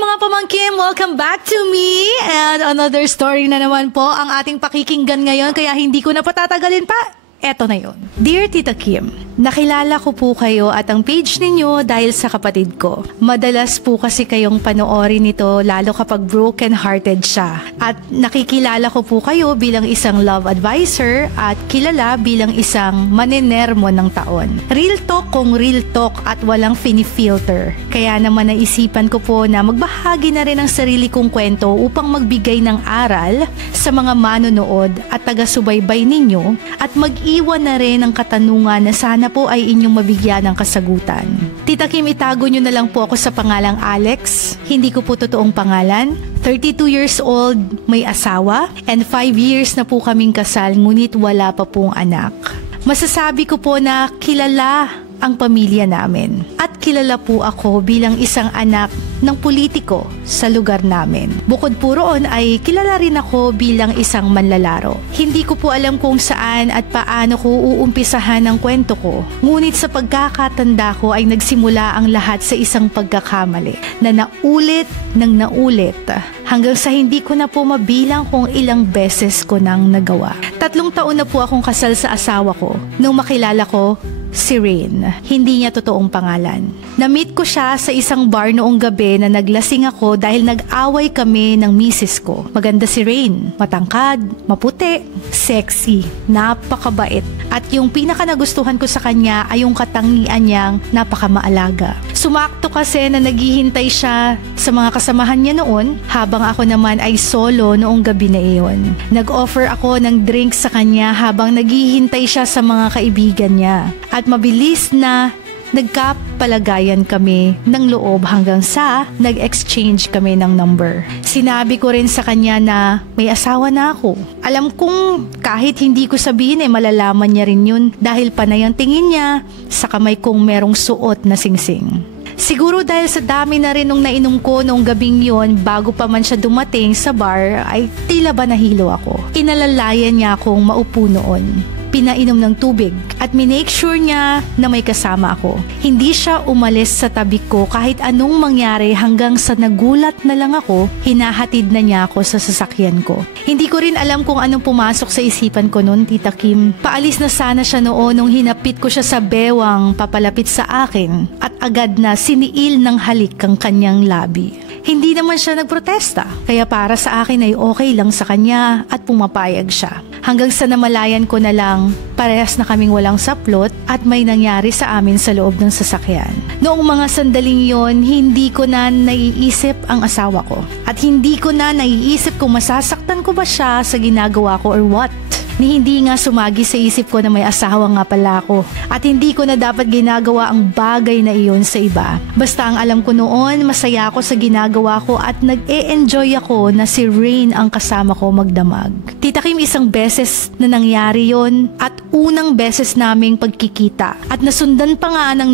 mga pamangkin! Welcome back to me! And another story na naman po ang ating pakikinggan ngayon kaya hindi ko na patatagalin pa. Eto na yun. Dear Tita Kim, nakilala ko po kayo at ang page ninyo dahil sa kapatid ko. Madalas po kasi kayong panoorin nito lalo kapag broken-hearted siya. At nakikilala ko po kayo bilang isang love advisor at kilala bilang isang manenermo ng taon. Real talk kung real talk at walang fini-filter. Kaya naman naisipan ko po na magbahagi na rin ang sarili kong kwento upang magbigay ng aral sa mga manonood at taga-subaybay ninyo at mag-iwan na rin ng katanungan na sana po ay inyong mabigyan ng kasagutan. Tita Kim, itago nyo na lang po ako sa pangalang Alex. Hindi ko po totoong pangalan. 32 years old, may asawa, and 5 years na po kaming kasal ngunit wala pa pong anak. Masasabi ko po na kilala ang pamilya namin. At kilala po ako bilang isang anak ng politiko sa lugar namin. Bukod po roon ay kilala rin ako bilang isang manlalaro. Hindi ko po alam kung saan at paano ko uumpisahan ang kwento ko. Ngunit sa pagkakatanda ko ay nagsimula ang lahat sa isang pagkakamali na naulit ng naulit hanggang sa hindi ko na po mabilang kung ilang beses ko nang nagawa. 3 taon na po akong kasal sa asawa ko nung makilala ko si Rain. Hindi niya totoong pangalan. Na-meet ko siya sa isang bar noong gabi na naglasing ako dahil nag-away kami ng misis ko. Maganda si Rain. Matangkad, maputi, sexy, napakabait. At yung pinaka nagustuhan ko sa kanya ay yung katangian niyang napakamaalaga. Sumakto kasi na naghihintay siya sa mga kasamahan niya noon habang ako naman ay solo noong gabi na iyon. Nag-offer ako ng drink sa kanya habang naghihintay siya sa mga kaibigan niya. At mabilis na nagkapalagayan kami ng loob hanggang sa nag-exchange kami ng number. Sinabi ko rin sa kanya na may asawa na ako. Alam kong kahit hindi ko sabihin malalaman niya rin yun dahil panay ang tingin niya sa kamay kong merong suot na singsing. Siguro dahil sa dami na rin nung nainom ko noong gabing yon bago pa man siya dumating sa bar ay tila ba nahilo ako. Inalalayan niya akong maupo noon. Pinainom ng tubig at minake sure niya na may kasama ako. Hindi siya umalis sa tabi ko kahit anong mangyari hanggang sa nagulat na lang ako, hinahatid na niya ako sa sasakyan ko. Hindi ko rin alam kung anong pumasok sa isipan ko noon, Tita Kim. Paalis na sana siya noon nung hinapit ko siya sa bewang papalapit sa akin at agad na siniil ng halik ang kanyang labi. Hindi naman siya nagprotesta, kaya para sa akin ay okay lang sa kanya at pumapayag siya. Hanggang sa namalayan ko na lang, parehas na kaming walang saplot at may nangyari sa amin sa loob ng sasakyan. Noong mga sandaling yon, hindi ko na naiisip ang asawa ko. At hindi ko na naiisip kung masasaktan ko ba siya sa ginagawa ko or what. Ni hindi nga sumagi sa isip ko na may asawa nga pala ako at hindi ko na dapat ginagawa ang bagay na iyon sa iba. Basta ang alam ko noon, masaya ako sa ginagawa ko at nag-e-enjoy ako na si Rain ang kasama ko magdamag. Tita Kim, isang beses na nangyari yon at unang beses naming pagkikita at nasundan pa nga ng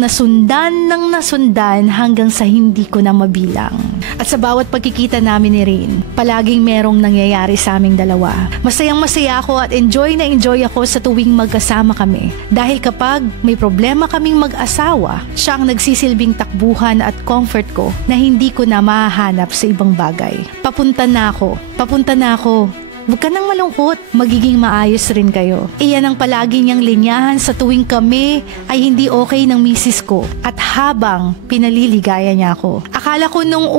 nasundan hanggang sa hindi ko na mabilang. At sa bawat pagkikita namin ni Rain, palaging merong nangyayari sa aming dalawa. Masayang masaya ako at enjoy ako sa tuwing magkasama kami. Dahil kapag may problema kaming mag-asawa, siya ang nagsisilbing takbuhan at comfort ko na hindi ko na mahahanap sa ibang bagay. Papunta na ako. Huwag ka nang malungkot, magiging maayos rin kayo. Iyan ang palagi niyang linyahan sa tuwing kami ay hindi okay ng misis ko at habang pinaliligaya niya ako. Akala ko nung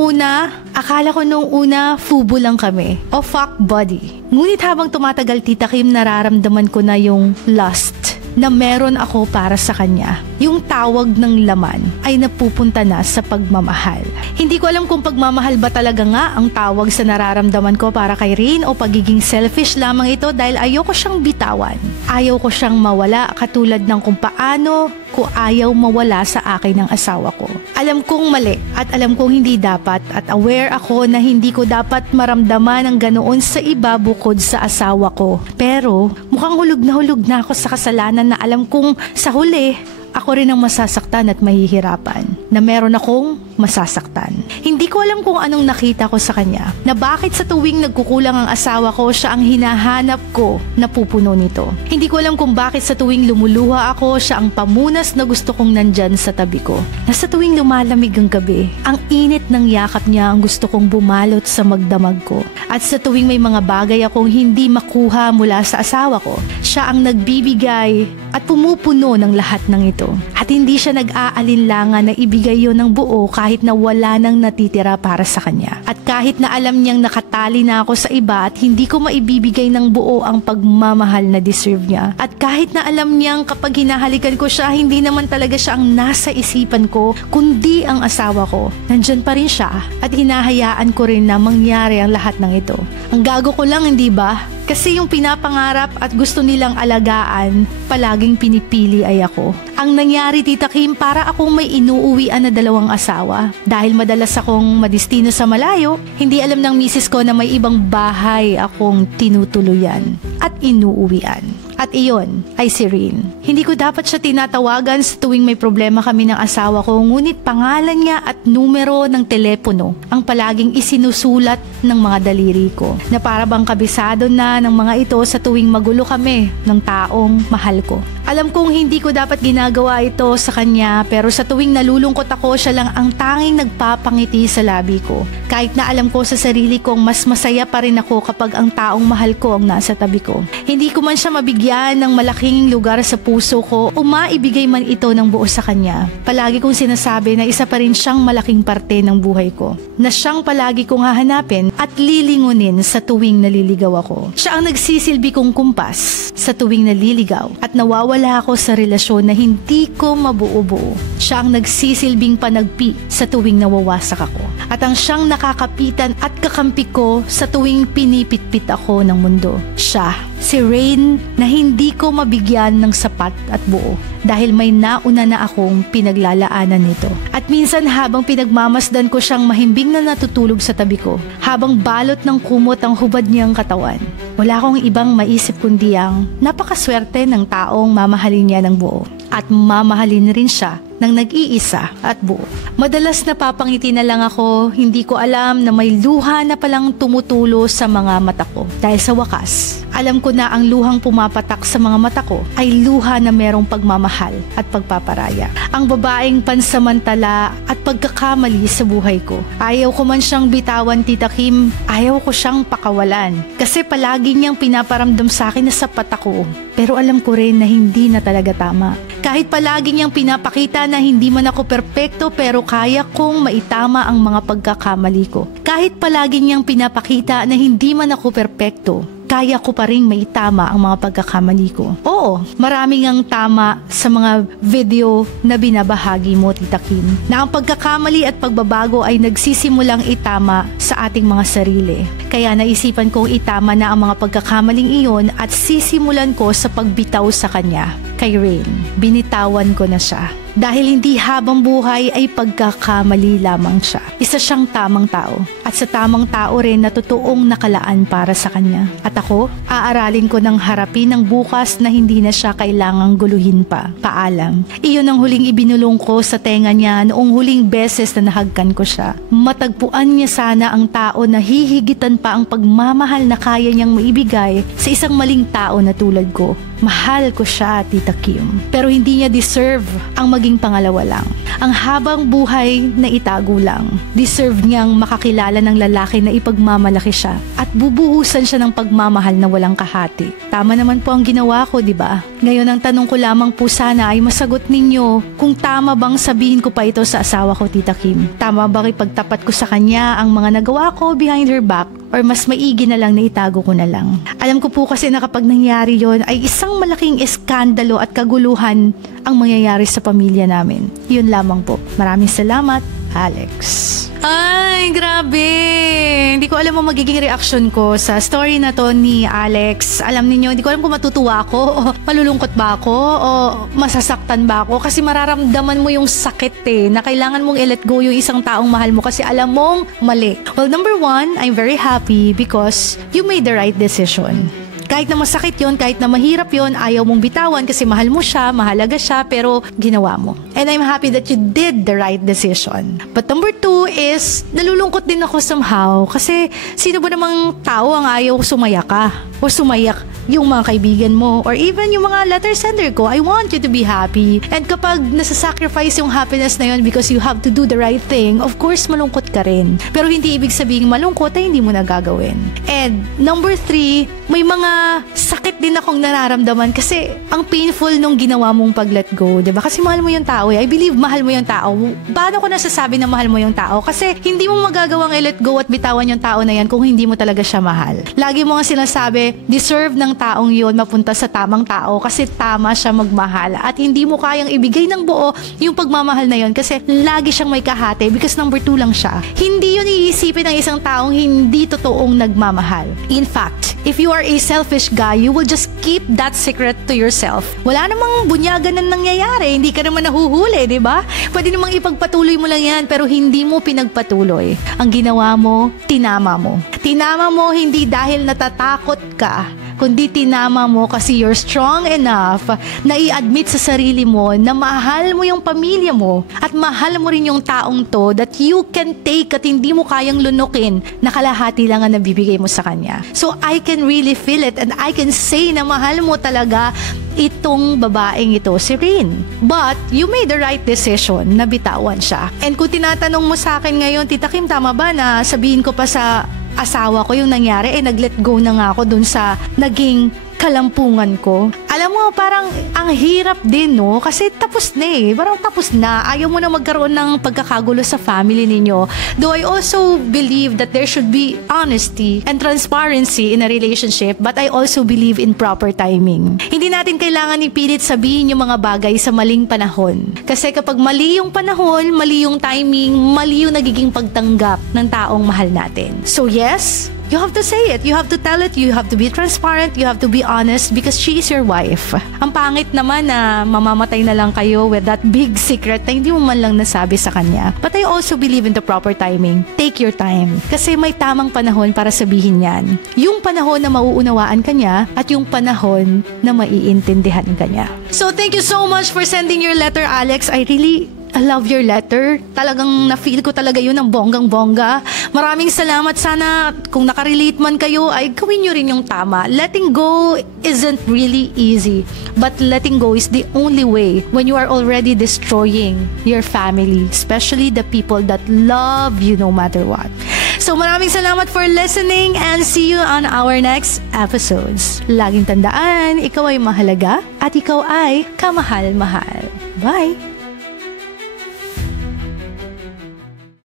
una fubo lang kami o fuck buddy. Ngunit habang tumatagal, Tita Kim, nararamdaman ko na yung lust na meron ako para sa kanya. Yung tawag ng laman ay napupunta na sa pagmamahal. Hindi ko alam kung pagmamahal ba talaga nga ang tawag sa nararamdaman ko para kay Rain o pagiging selfish lamang ito dahil ayoko siyang bitawan. Ayaw ko siyang mawala katulad ng kung paano ko ayaw mawala sa akin ng asawa ko. Alam kong mali at alam kong hindi dapat at aware ako na hindi ko dapat maramdaman ang ganoon sa iba bukod sa asawa ko. Pero mukhang hulog na ako sa kasalanan na alam kong sa huli, ako rin ang masasaktan at mahihirapan. Na meron akong masasaktan. Hindi ko alam kung anong nakita ko sa kanya, na bakit sa tuwing nagkukulang ang asawa ko, siya ang hinahanap ko na pupuno nito. Hindi ko alam kung bakit sa tuwing lumuluha ako, siya ang pamunas na gusto kong nandyan sa tabi ko. Na sa tuwing lumalamig ang gabi, ang init ng yakap niya ang gusto kong bumalot sa magdamag ko. At sa tuwing may mga bagay akong hindi makuha mula sa asawa ko, siya ang nagbibigay at pumupuno ng lahat ng ito. At hindi siya nag-aalinlangan na ibigay yon ng buo kahit na wala nang natitira para sa kanya. At kahit na alam niyang nakatali na ako sa iba at hindi ko maibibigay ng buo ang pagmamahal na deserve niya. At kahit na alam niyang kapag hinahalikan ko siya, hindi naman talaga siya ang nasa isipan ko, kundi ang asawa ko. Nandyan pa rin siya at hinahayaan ko rin na mangyari ang lahat ng ito. Ang gago ko lang, hindi ba? Kasi yung pinapangarap at gusto nilang alagaan, palaging pinipili ay ako. Ang nangyari, Tita Kim, para akong may inuuwian na 2 asawa. Dahil madalas akong madistino sa malayo, hindi alam ng misis ko na may ibang bahay akong tinutuluyan at inuuwian. At iyon ay si Rain. Hindi ko dapat siya tinatawagan sa tuwing may problema kami ng asawa ko, ngunit pangalan niya at numero ng telepono ang palaging isinusulat ng mga daliri ko, na para bang kabisado na ng mga ito sa tuwing magulo kami ng taong mahal ko. Alam kong hindi ko dapat ginagawa ito sa kanya, pero sa tuwing nalulungkot ako, siya lang ang tanging nagpapangiti sa labi ko. Kahit na alam ko sa sarili kong mas masaya pa rin ako kapag ang taong mahal ko ang nasa tabi ko. Hindi ko man siya mabigyan ng malaking lugar sa puso ko o maibigay man ito ng buo sa kanya. Palagi kong sinasabi na isa pa rin siyang malaking parte ng buhay ko, na siyang palagi kong hahanapin at lilingunin sa tuwing naliligaw ako. Siya ang nagsisilbi kong kumpas sa tuwing naliligaw at nawawala ako sa relasyon na hindi ko mabuo-buo. Siya ang nagsisilbing panagpi sa tuwing nawawasak ako. At ang siyang nakakapitan at kakampi ko sa tuwing pinipitpit ako ng mundo. Siya, si Rain, na hindi ko mabigyan ng sapat at buo dahil may nauna na akong pinaglalaanan nito. At minsan habang pinagmamasdan ko siyang mahimbing na natutulog sa tabi ko, habang balot ng kumot ang hubad niyang katawan, wala akong ibang maisip kundi ang napakaswerte ng taong mamahalin niya ng buo at mamahalin rin siya ng nag-iisa at buo. Madalas napapangiti na lang ako, hindi ko alam na may luha na palang tumutulo sa mga mata ko. Dahil sa wakas, alam ko na ang luhang pumapatak sa mga mata ko ay luha na merong pagmamahal at pagpaparaya. Ang babaeng pansamantala at pagkakamali sa buhay ko. Ayaw ko man siyang bitawan, Tita Kim, ayaw ko siyang pakawalan. Kasi palagi niyang pinaparamdam sa akin na sapat ako. Pero alam ko rin na hindi na talaga tama. Kahit palagi niyang pinapakita na hindi man ako perpekto, pero kaya kong maitama ang mga pagkakamali ko. Kahit palagi niyang pinapakita na hindi man ako perpekto, kaya ko pa rin maitama ang mga pagkakamali ko. Oo, maraming ang tama sa mga video na binabahagi mo, Tita Kim, na ang pagkakamali at pagbabago ay nagsisimulang itama sa ating mga sarili. Kaya naisipan kong itama na ang mga pagkakamaling iyon at sisimulan ko sa pagbitaw sa kanya. Kay Rain, binitawan ko na siya. Dahil hindi habang buhay ay pagkakamali lamang siya. Isa siyang tamang tao. At sa tamang tao rin na totoong nakalaan para sa kanya. At ako, aaralin ko ng harapin ng bukas na hindi na siya kailangang guluhin pa. Paalam. Iyon ang huling ibinulong ko sa tenga niya noong huling beses na nahagkan ko siya. Matagpuan niya sana ang tao na hihigitan pa ang pagmamahal na kaya niyang maibigay sa isang maling tao na tulad ko. Mahal ko siya, Tita Kim. Pero hindi niya deserve ang maging pangalawa lang. Ang habang buhay na itago lang. Deserve niyang makakilala ng lalaki na ipagmamalaki siya at bubuhusan siya ng pagmamahal na walang kahati. Tama naman po ang ginawa ko, di ba? Ngayon ang tanong ko lamang po sana ay masagot ninyo kung tama bang sabihin ko pa ito sa asawa ko, Tita Kim. Tama ba ipagtapat ko sa kanya ang mga nagawa ko behind her back? Or mas maigi na lang na itago ko na lang. Alam ko po kasi na kapag nangyari yon ay isang malaking eskandalo at kaguluhan ang mangyayari sa pamilya namin. Yun lamang po. Maraming salamat, Alex. Ay, grabe! Hindi ko alam ang magiging reaction ko sa story na to ni Alex. Alam niyo, hindi ko alam kung matutuwa ako o malulungkot ba ako o masasaktan ba ako kasi mararamdaman mo yung sakit na kailangan mong i-let go yung isang taong mahal mo kasi alam mong mali. Well, number one, I'm very happy because you made the right decision. Kahit na masakit yon, kahit na mahirap yon, ayaw mong bitawan kasi mahal mo siya, mahalaga siya, pero ginawa mo. And I'm happy that you did the right decision. But number 2 is, nalulungkot din ako somehow kasi sino ba namang tao ang ayaw sumaya ka o sumayak yung mga kaibigan mo or even yung mga letter sender ko. I want you to be happy. And kapag nasa-sacrifice yung happiness na yun because you have to do the right thing, of course, malungkot ka rin. Pero hindi ibig sabihin malungkot ay hindi mo na gagawin. And number 3, may mga sakit din akong nararamdaman kasi ang painful nung ginawa mong pag-let go. Diba? Kasi mahal mo yung tao. I believe mahal mo yung tao. Paano ko nasasabi na mahal mo yung tao? Kasi hindi mo magagawang i-let go at bitawan yung tao na yan kung hindi mo talaga siya mahal. Lagi mo nga sinasabi, deserve ng taong yun mapunta sa tamang tao kasi tama siya magmahal at hindi mo kayang ibigay ng buo yung pagmamahal na yun kasi lagi siyang may kahate because number 2 lang siya. Hindi yun iisipin ng isang taong hindi totoong nagmamahal. In fact, if you are a selfish guy, you will just keep that secret to yourself. Wala namang bunyagan na nangyayari. Hindi ka naman nahuhuli, di ba? Pwede namang ipagpatuloy mo lang yan pero hindi mo pinagpatuloy. Ang ginawa mo, tinama mo. Tinama mo hindi dahil natatakot ka, kundi tinama mo kasi you're strong enough na i-admit sa sarili mo na mahal mo yung pamilya mo at mahal mo rin yung taong to that you can take at hindi mo kayang lunukin na kalahati lang ang nabibigay mo sa kanya. So I can really feel it and I can say na mahal mo talaga itong babaeng ito, si Rin. But you made the right decision na bitawan siya. And kung tinatanong mo sa akin ngayon, Tita Kim, tama ba na sabihin ko pa sa asawa ko yung nangyari, nag-let go na nga ako dun sa naging kalampungan ko. Alam mo, parang ang hirap din, no? Kasi tapos na Parang tapos na. Ayaw mo na magkaroon ng pagkakagulo sa family ninyo. Though I also believe that there should be honesty and transparency in a relationship, but I also believe in proper timing. Hindi natin kailangan ipilit sabihin yung mga bagay sa maling panahon. Kasi kapag mali yung panahon, mali yung timing, mali yung nagiging pagtanggap ng taong mahal natin. So yes, you have to say it. You have to tell it. You have to be transparent. You have to be honest because she is your wife. Ang pangit naman na mamamatay na lang kayo with that big secret na hindi mo man lang nasabi sa kanya. But I also believe in the proper timing. Take your time. Kasi may tamang panahon para sabihin yan. Yung panahon na mauunawaan ka niya at yung panahon na maiintindihan ka niya. So thank you so much for sending your letter, Alex. I love your letter. Talagang na-feel ko talaga yun ng bonggang-bongga. Maraming salamat. Sana kung nakarelate man kayo, ay gawin nyo rin yung tama. Letting go isn't really easy. But letting go is the only way when you are already destroying your family. Especially the people that love you no matter what. So maraming salamat for listening and see you on our next episodes. Laging tandaan, ikaw ay mahalaga at ikaw ay kamahal-mahal. Bye!